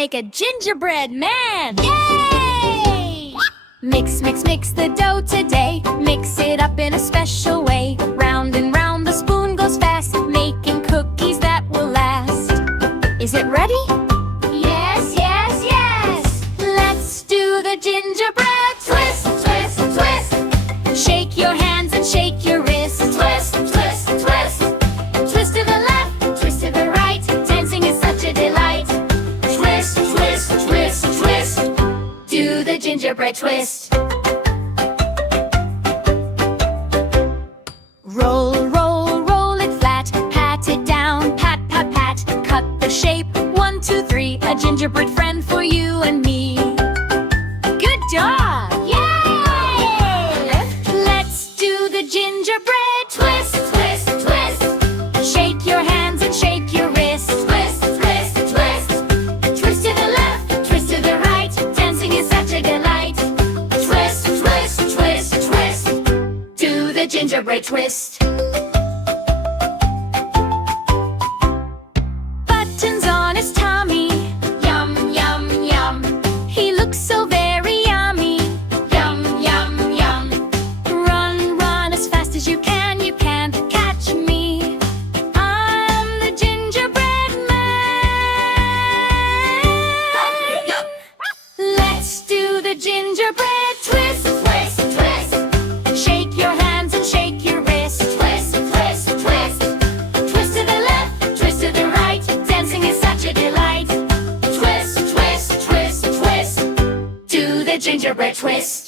make a gingerbread man! Yay! Mix, mix, mix the dough today. Mix it up in a special way. Round and round the spoon goes fast, making cookies that will last. Is it ready? Yes, yes, yes! Let's do the gingerbread twist, twist, twist. Shake your hands and shake your wrists. Twist, twist, twist. Twist to the left, twist to the right. Dancing is such a delight. Twist, twist, twist, twist. Do the gingerbread twist. Roll, roll, roll it flat. Pat it down, pat, pat, pat. Cut the shape, 1, 2, 3. A gingerbread friend for you and me. Good job! Yay! Let's do the gingerbread twist, twist, twist. Shake your hands and shake your wrists. Twist, twist, twist. Twist to the left, twist to the right. Dancing is such a delight. Twist, twist, twist, twist. Do the gingerbread twist. Buttons on his tummy. Yum, yum, yum. He looks so very yummy. Yum, yum, yum. Run, run as fast as you can. You can't catch me. I'm the gingerbread man. Let's do the gingerbread twist, twist, twist. Shake your hands and shake your wrists. Twist, twist, twist. Twist to the left, twist to the right. Dancing is such a delight. Twist, twist, twist, twist. Do the gingerbread twist.